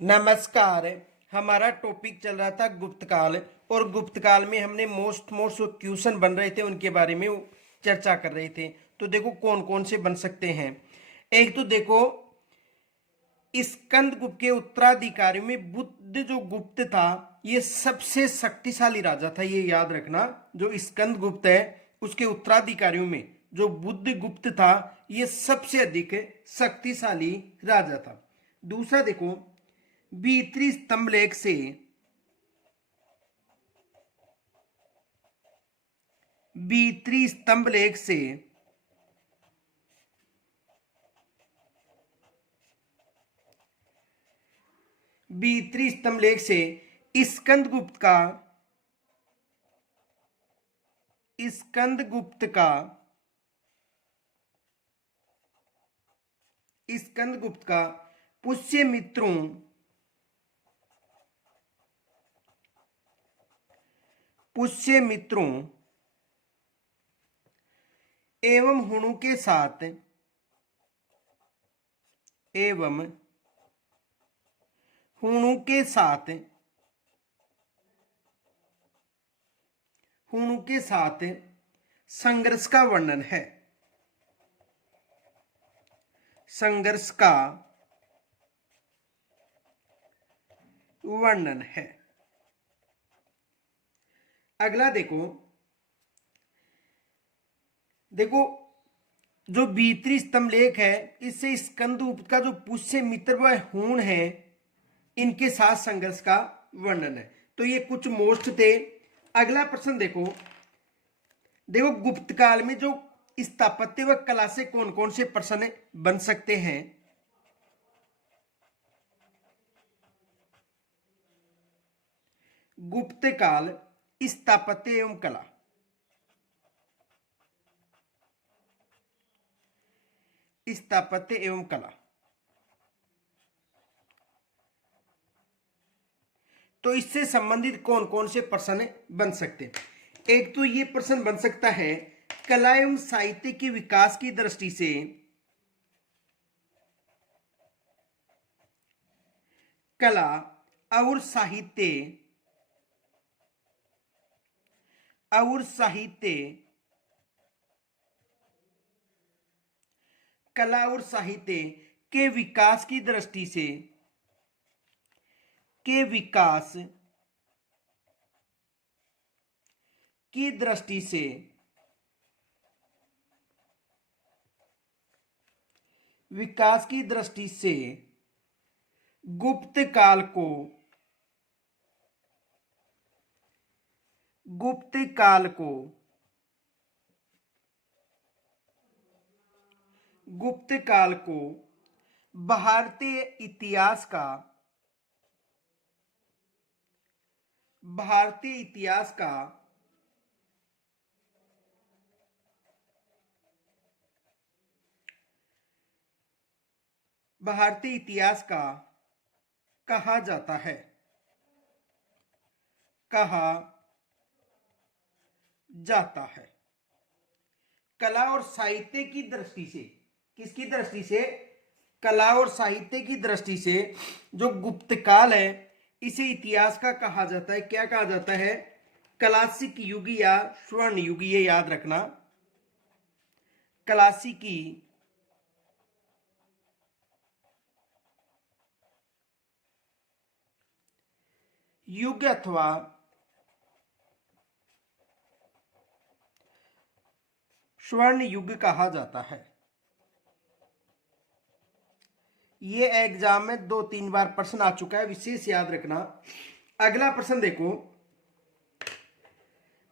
नमस्कार। हमारा टॉपिक चल रहा था गुप्त काल। और गुप्त काल में हमने मोस्ट मोस्ट जो क्वेश्चन बन रहे थे उनके बारे में चर्चा कर रहे थे। तो देखो कौन कौन से बन सकते हैं। एक तो देखो, स्कंद गुप्त के उत्तराधिकारियों में बुद्ध जो गुप्त था ये सबसे शक्तिशाली राजा था। ये याद रखना, जो स्कंद गुप्त है उसके उत्तराधिकारियों में जो बुद्ध गुप्त था ये सबसे अधिक शक्तिशाली राजा था। दूसरा देखो, भीतरी स्तंभलेख से भीतरी स्तंभलेख से भीतरी स्तंभलेख से स्कंदगुप्त का स्कंदगुप्त का स्कंदगुप्त का पुष्य मित्रों एवं हुणों के साथ एवं हुणों के साथ हुणों के साथ संघर्ष का वर्णन है। संघर्ष का वर्णन है। अगला देखो, देखो जो भीतरी स्तंभलेख है इससे स्कंदगुप्त का जो पुष्य मित्र व हूण है इनके साथ संघर्ष का वर्णन है। तो ये कुछ मोस्ट थे। अगला प्रश्न देखो, देखो गुप्त काल में जो स्थापत्य व कला से कौन कौन से प्रश्न बन सकते हैं। गुप्त काल स्थापत्य एवं कला। स्थापत्य एवं कला, तो इससे संबंधित कौन कौन से प्रश्न बन सकते हैं। एक तो ये प्रश्न बन सकता है, कला एवं साहित्य के विकास की दृष्टि से कला और साहित्य कला और साहित्य के विकास की दृष्टि से विकास की दृष्टि से गुप्त काल को भारतीय इतिहास का कहा जाता है। कला और साहित्य की दृष्टि से, किसकी दृष्टि से? कला और साहित्य की दृष्टि से जो गुप्त काल है इसे इतिहास का कहा जाता है। क्या कहा जाता है? क्लासिक युग या स्वर्ण युग। ये याद रखना, क्लासिकी युग अथवा स्वर्ण युग कहा जाता है। ये एग्जाम में 2-3 बार प्रश्न आ चुका है, विशेष याद रखना। अगला प्रश्न देखो,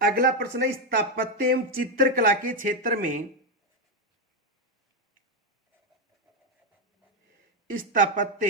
अगला प्रश्न है, स्थापत्य एवं चित्रकला के क्षेत्र में स्थापत्य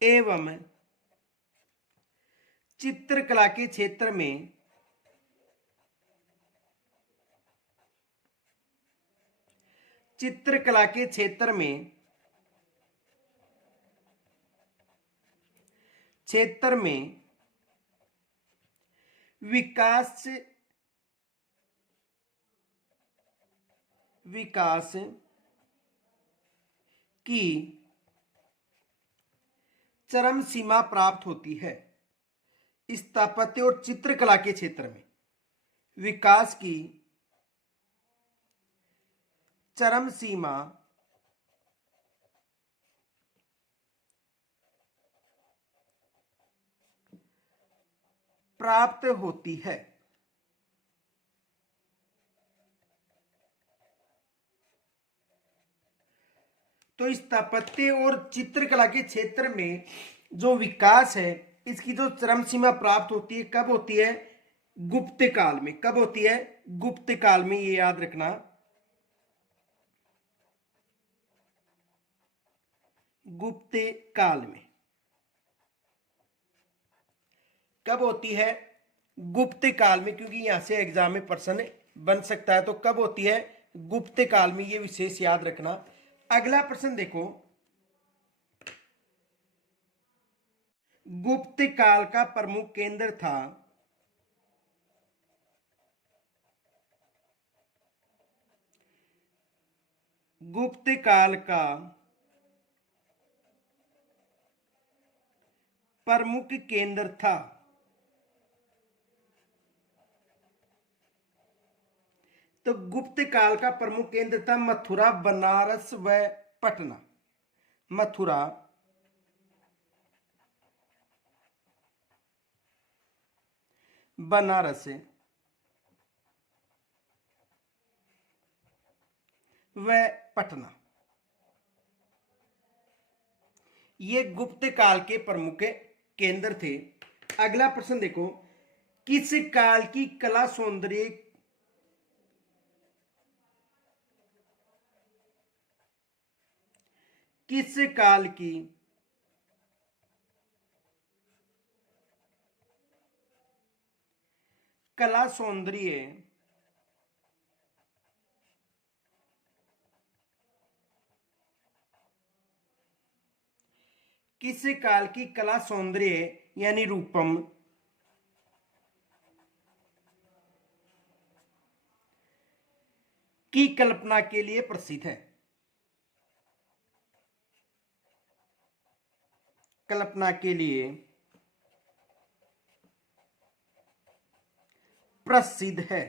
एवं चित्रकला के क्षेत्र में विकास की चरम सीमा प्राप्त होती है। स्थापत्य और चित्रकला के क्षेत्र में विकास की चरम सीमा प्राप्त होती है। तो स्थापत्य और चित्रकला के क्षेत्र में जो विकास है इसकी जो चरम सीमा प्राप्त होती है कब होती है? गुप्त काल में। कब होती है? गुप्त काल में, ये याद रखना। गुप्त काल में कब होती है? गुप्त काल में, क्योंकि यहां से एग्जाम में प्रश्न बन सकता है। तो कब होती है? गुप्त काल में, ये विशेष याद रखना। अगला प्रश्न देखो, गुप्त काल का प्रमुख केंद्र था गुप्त काल का प्रमुख केंद्र था। तो गुप्त काल का प्रमुख केंद्र था मथुरा, बनारस व पटना। मथुरा, बनारस व पटना, ये गुप्त काल के प्रमुख केंद्र थे। अगला प्रश्न देखो, किस काल की कला सौंदर्य किस काल की कला सौंदर्य किस काल की कला सौंदर्य यानी रूपम की कल्पना के लिए प्रसिद्ध है? कल्पना के लिए प्रसिद्ध है।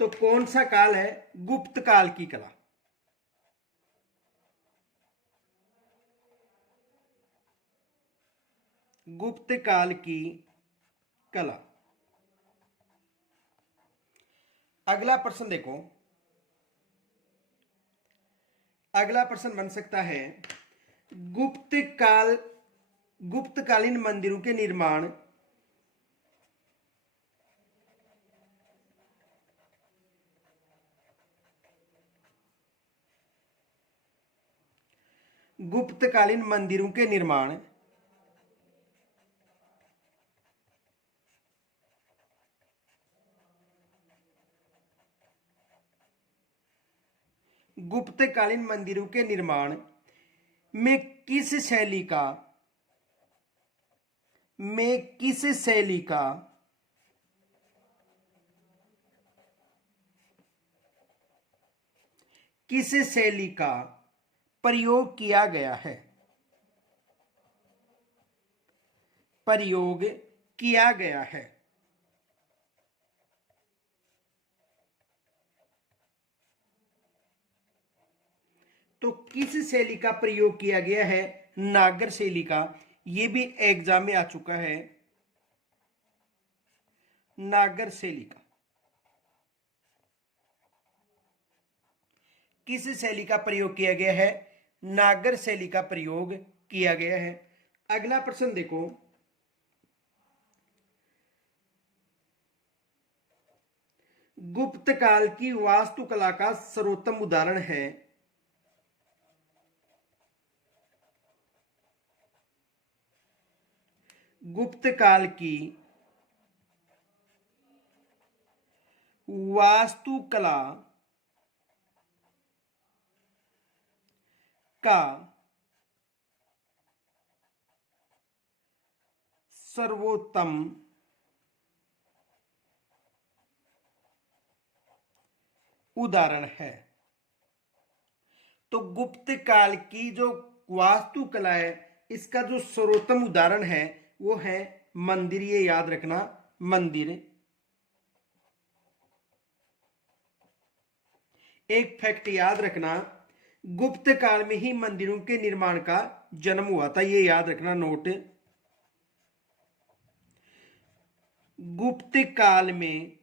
तो कौन सा काल है? गुप्त काल की कला। गुप्त काल की कला। अगला प्रश्न देखो, अगला प्रश्न बन सकता है, गुप्त काल गुप्तकालीन मंदिरों के निर्माण गुप्तकालीन मंदिरों के निर्माण गुप्तकालीन मंदिरों के निर्माण में किस शैली का किस शैली का प्रयोग किया गया है? प्रयोग किया गया है। तो किस शैली का प्रयोग किया गया है? नागर शैली का। यह भी एग्जाम में आ चुका है, नागर शैली का। किस शैली का प्रयोग किया गया है? नागर शैली का प्रयोग किया गया है। अगला प्रश्न देखो, गुप्त काल की वास्तुकला का सर्वोत्तम उदाहरण है? गुप्त काल की वास्तुकला का सर्वोत्तम, उदाहरण है। तो गुप्त काल की जो वास्तुकला है, इसका जो सर्वोत्तम उदाहरण है वो है मंदिर। ये याद रखना, मंदिर। एक फैक्ट याद रखना, गुप्त काल में ही मंदिरों के निर्माण का जन्म हुआ था। ये याद रखना, नोट। गुप्त काल में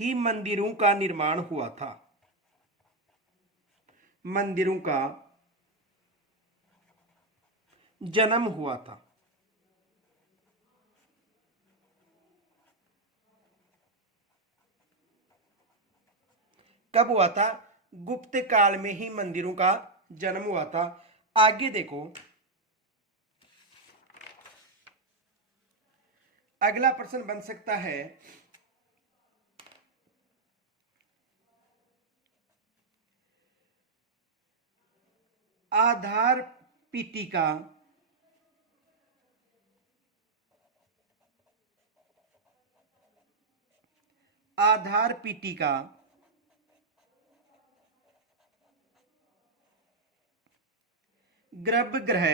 ही मंदिरों का निर्माण हुआ था। मंदिरों का जन्म हुआ था। कब हुआ था? गुप्त काल में ही मंदिरों का जन्म हुआ था। आगे देखो, अगला प्रश्न बन सकता है, आधार पीठिका आधार पीठिका गर्भगृह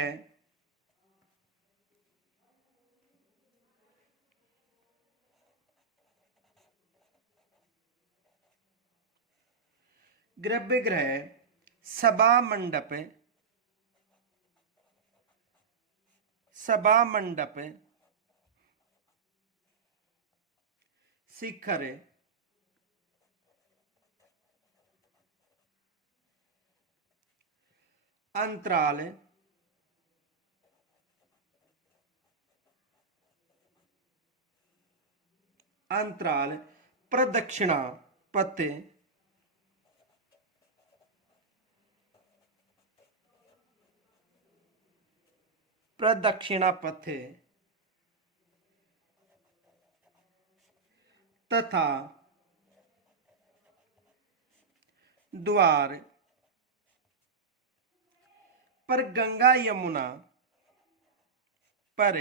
गर्भगृह, सभा मंडप, सभा मंडप, शिखर, अंतराल, अंतराल, प्रदक्षिणा पथ, प्रदक्षिणा पथ तथा द्वार पर गंगा यमुना पर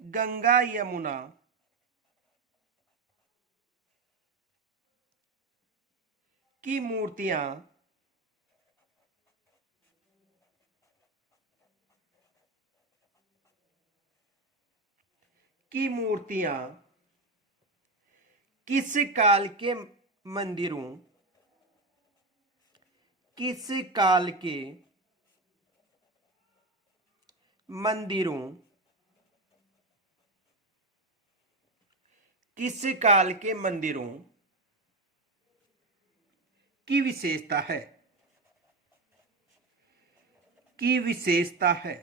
गंगा यमुना की मूर्तियां किस काल के मंदिरों किस काल के मंदिरों किस काल के मंदिरों की विशेषता है, की विशेषता है।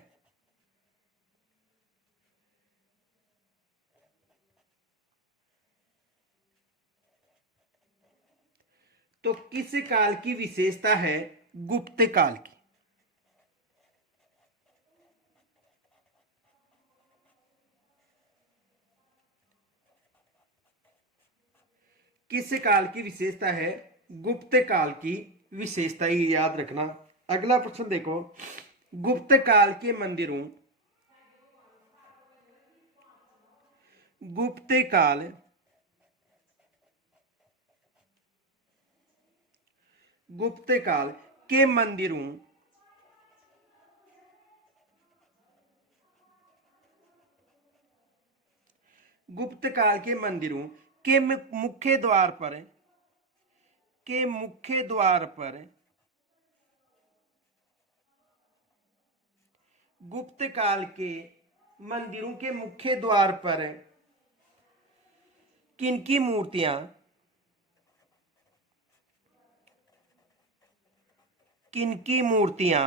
तो किस काल की विशेषता है? गुप्त काल की। किस काल की विशेषता है? गुप्त काल की विशेषता, ही याद रखना। अगला प्रश्न देखो, गुप्त काल के मंदिरों गुप्त काल गुप्त काल के मंदिरों गुप्त काल के मंदिरों के मुख्य द्वार पर गुप्त काल के मंदिरों के मुख्य द्वार पर किनकी मूर्तियां किनकी मूर्तियां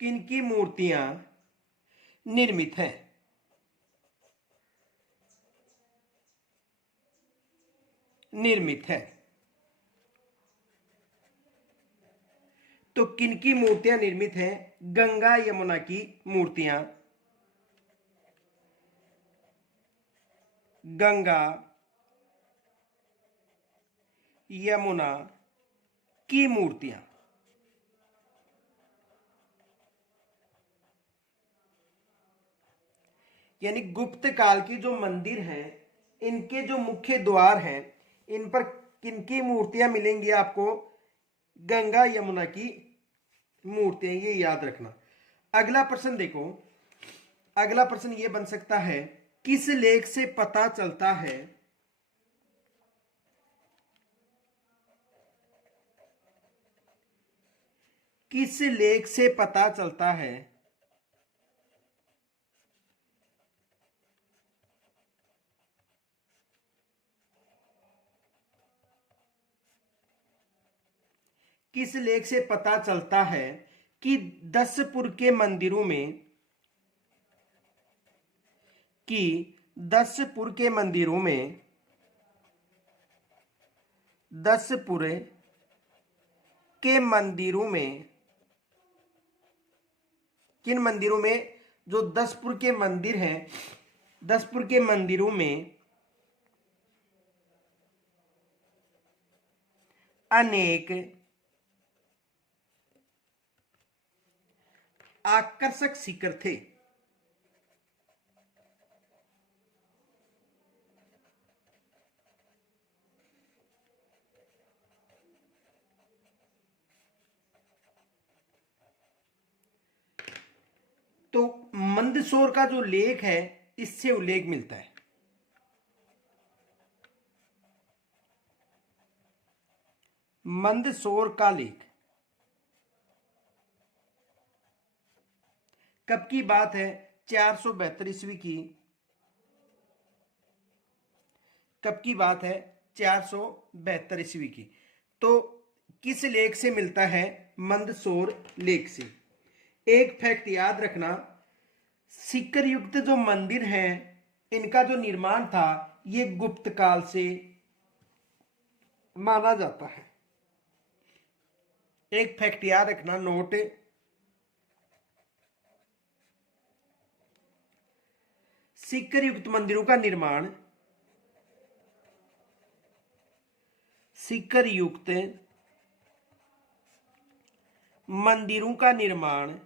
किनकी मूर्तियां निर्मित हैं? निर्मित है। तो किनकी मूर्तियां निर्मित हैं? गंगा यमुना की मूर्तियां, गंगा यमुना की मूर्तियां, यानी गुप्त काल की जो मंदिर हैं, इनके जो मुख्य द्वार हैं, इन पर किनकी मूर्तियां मिलेंगी आपको? गंगा यमुना की मूर्तियां, ये याद रखना। अगला प्रश्न देखो, अगला प्रश्न ये बन सकता है, किस लेख से पता चलता है किस लेख से पता चलता है किस लेख से पता चलता है कि दसपुर के मंदिरों में कि दसपुर के मंदिरों में दसपुर के मंदिरों में किन मंदिरों में? जो दसपुर के मंदिर हैं, दसपुर के मंदिरों में अनेक आकर्षक शिखर थे। तो मंदसौर का जो लेख है, इससे उल्लेख मिलता है। मंदसौर का लेख कब की बात है? 472 ईस्वी की। कब की बात है? 472 ईस्वी की। तो किस लेख से मिलता है? मंदसौर लेख से। एक फैक्ट याद रखना, सिक्कर युक्त जो मंदिर हैं, इनका जो निर्माण था, ये गुप्त काल से माना जाता है। एक फैक्ट याद रखना, नोट, सिक्कर युक्त मंदिरों का निर्माण, सिक्कर युक्त मंदिरों का निर्माण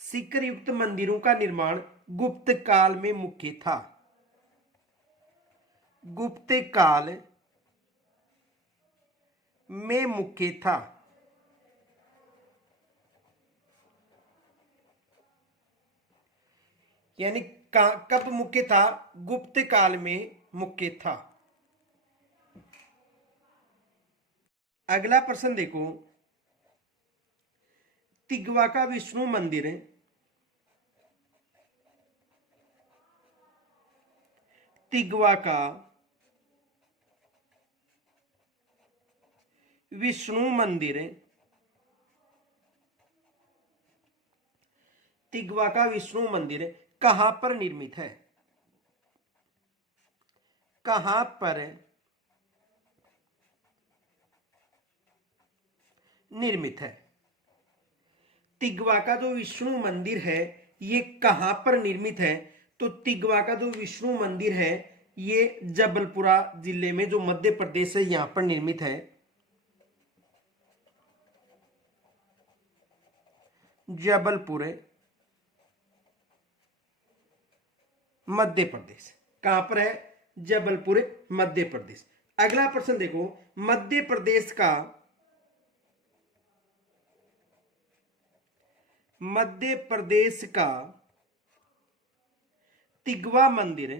सिक्कर युक्त मंदिरों का निर्माण गुप्त काल में मुख्य था। गुप्त काल में मुख्य था। यानी कब मुख्य था? गुप्त काल में मुख्य था। अगला प्रश्न देखो, तिगवा का विष्णु मंदिर, तिगवा का विष्णु मंदिर, तिगवा का विष्णु मंदिर कहां पर निर्मित है? कहां पर निर्मित है? तिगवा का जो विष्णु मंदिर है, ये कहां पर निर्मित है? तो तिगवा का जो विष्णु मंदिर है, ये जबलपुरा जिले में, जो मध्य प्रदेश है, यहां पर निर्मित है। जबलपुर, मध्य प्रदेश। कहां पर है? जबलपुर, मध्य प्रदेश। अगला प्रश्न देखो, मध्य प्रदेश का तिगवा मंदिर,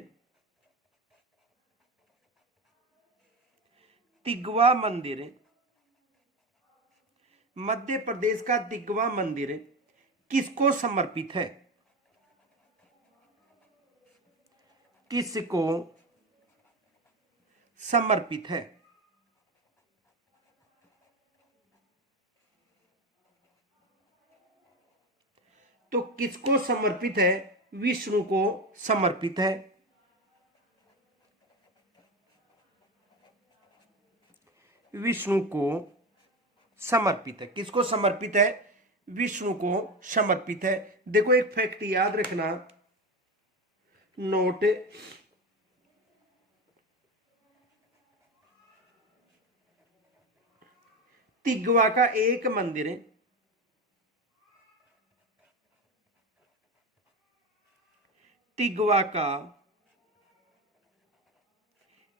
तिगवा मंदिर, मध्य प्रदेश का तिगवा मंदिर किसको समर्पित है? किसको समर्पित है? तो किसको समर्पित है? विष्णु को समर्पित है। विष्णु को समर्पित है। किसको समर्पित है? विष्णु को समर्पित है। देखो, एक फैक्ट याद रखना, नोट। तिगवा का एक मंदिर, तिगवा का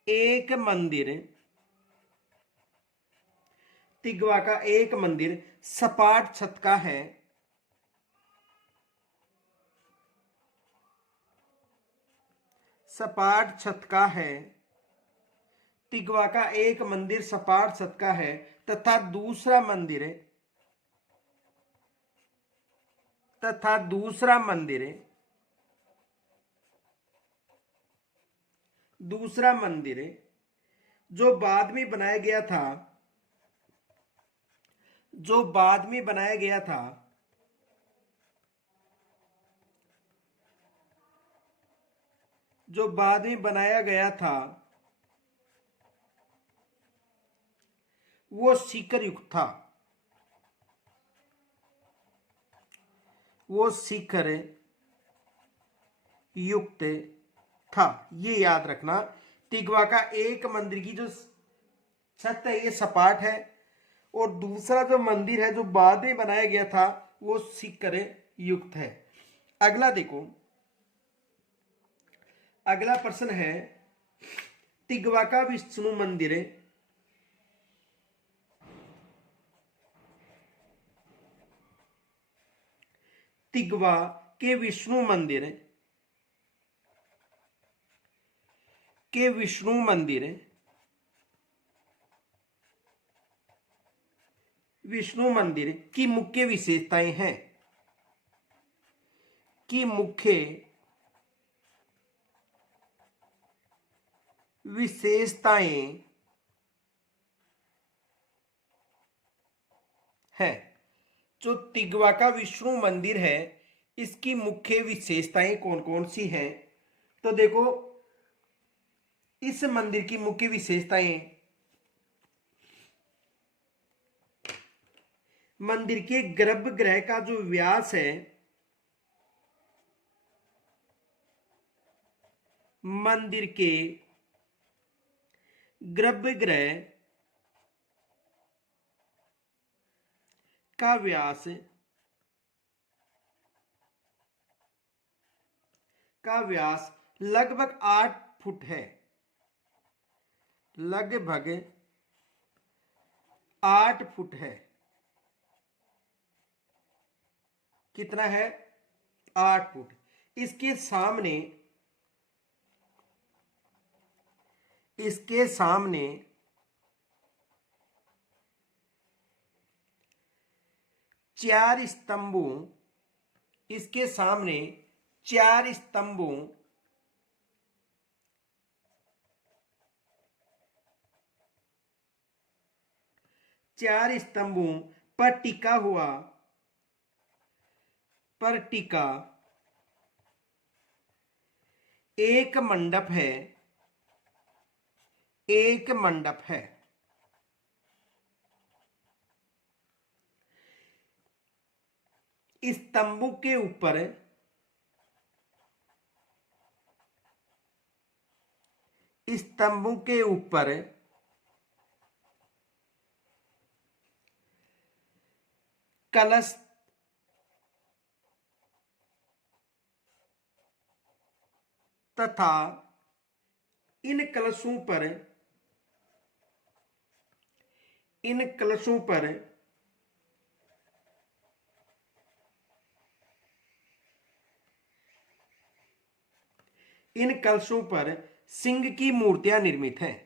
एक मंदिर, तिगवा का एक मंदिर सपाट छत का है, सपाट छत का है। तिगवा का एक मंदिर सपाट छत का है तथा दूसरा मंदिर, तथा दूसरा मंदिर, दूसरा मंदिर जो बाद में बनाया गया था, जो बाद में बनाया गया था, जो बाद में बनाया गया था, वो शिखर युक्त था, वो शिखर युक्त था। ये याद रखना, तिगवा का एक मंदिर की जो छत है ये सपाट है और दूसरा जो मंदिर है जो बाद में बनाया गया था वो शिखर युक्त है। अगला देखो, अगला प्रश्न है, तिगवा का विष्णु मंदिर, तिगवा के विष्णु मंदिर, के विष्णु मंदिर, विष्णु मंदिर की मुख्य विशेषताएं हैं, की मुख्य विशेषताएं हैं। जो तिगवा का विष्णु मंदिर है इसकी मुख्य विशेषताएं कौन कौन सी हैं? तो देखो, इस मंदिर की मुख्य विशेषताएं, मंदिर के गर्भगृह का जो व्यास है, मंदिर के गर्भगृह का व्यास, का व्यास लगभग 8 फुट है, लगभग 8 फुट है। कितना है? 8 फुट। इसके सामने, इसके सामने 4 स्तंभों, इसके सामने 4 स्तंभों, 4 स्तंभों पर टिका हुआ, पर टिका एक मंडप है, एक मंडप है। स्तंभों के ऊपर, स्तंभों के ऊपर कलश तथा इन कलशों पर, इन कलशों पर इन कलशों पर सिंह की मूर्तियां निर्मित हैं,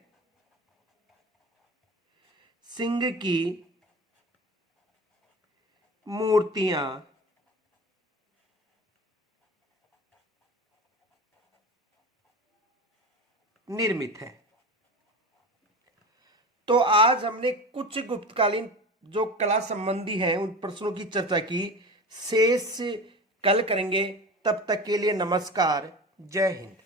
सिंह की मूर्तियां निर्मित है। तो आज हमने कुछ गुप्तकालीन जो कला संबंधी हैं उन प्रश्नों की चर्चा की। शेष कल करेंगे। तब तक के लिए नमस्कार, जय हिंद।